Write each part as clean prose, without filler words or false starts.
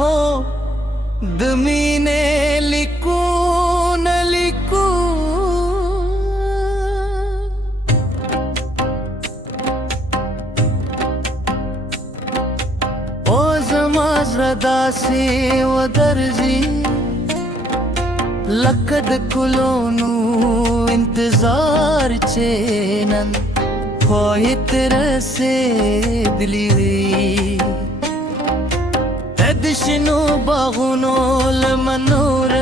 हो दमीने लिखू न लिखू ओ जमाजरदा से व दर्जी लकद कुलोनू इंतजार चेनन ख्वाहित रसे दिली एदशनो बागुनो लमनोर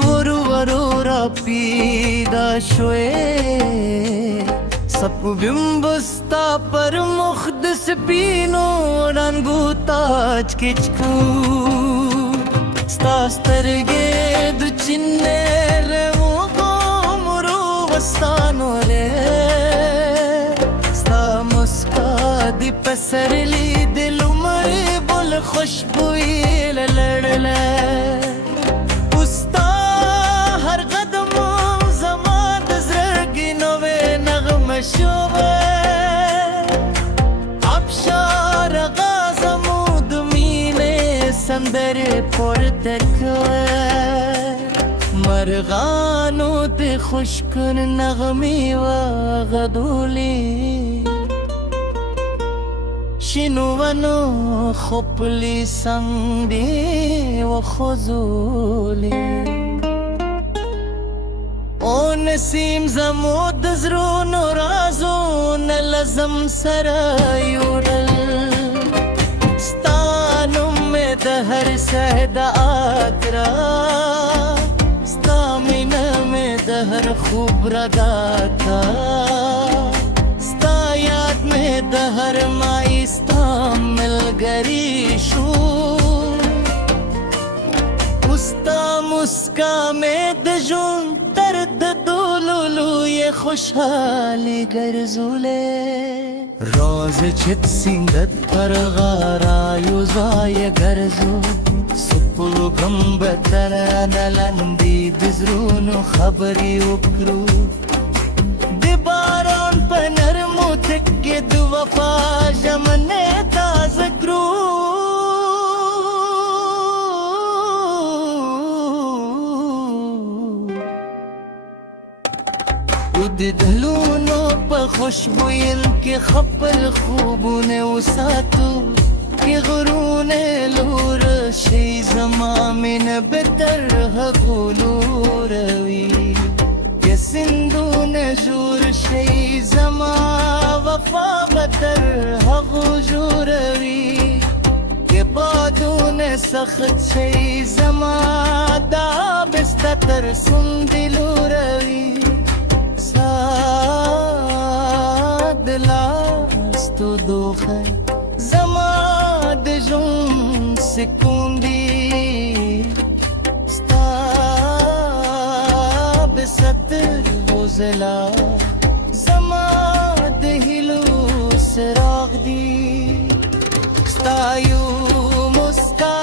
वरु वरोरा पीदा शोए सप बिंबस्ता पर मुखदस पीनो रंगूताज किचकू स्तास्तरगे दुचिन्ने रेवो गोमरो वस्तानो रे स्ता मुस्का दी पसरली दिल उमरे बोल खुशबुई लड़ले उस्ता हर कदम जमात जरगी नवे नगम शोवे अबशार गाजमूद मीने संदर मरगानो ते खुशकन नगमी व गदूली शिनुवनो खुपली संदी व खुजूली ओ नसीम जमोद जरून राजून लजम सरायूरल दहर सहद आकरा स्तामिन में दहर खूब रदा था स्ता याद में दहर माई स्ता मिल गरीशू उस्ता मुस्का में दजून दर्द दुलुलू ये खुशहाली गरजूले रोज चित सिंगत पर गारायु जाय गरजू सुपुलु गंबतर नलंदी दिजरूनु खबरी उकरू दिबारान पनर मुतके दुवफा जमने ताजकरू उदलूनो खुशबुइन के खपल खूबूने उसातू के गुरूने लूर शे जमामिन बेदर हगुलूरवी के सिंधु नजूर शे जमा वफा बदर हगुजूरवी के बादून सख्त शे जमा दा बिस्तर सुंदिलूरवी लास्तु दोखे जमाद जुम सिकुंदी स्ता बिसत गुजला जमाद हिलू सराग दी स्तायू मुस्का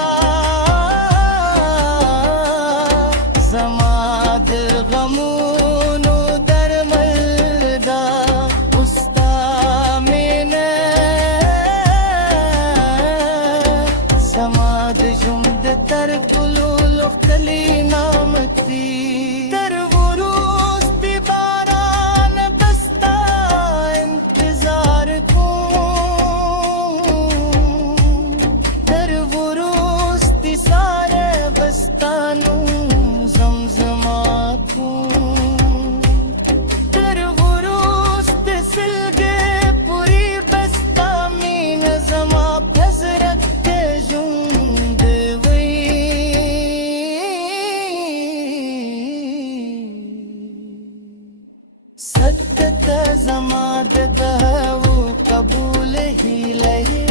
जमाद गमूनो दरमलदा समाद जुमद तर कुलूल कली नामती तर वरूस दीवारान बस्ता इंतजार को तर वरूस दी सारे बस्तानू जमजमा को तर वरूस दी सिलगे पूरी बस्ता मीन जमा फजरत सत्त जमाद दहू कबूल ही लहे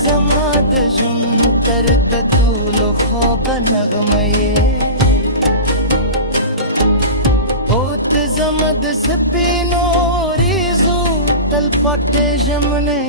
जमाद जुम तर तूल खोब नगमये ओत जमद सपीनो रिजू तल पट जमने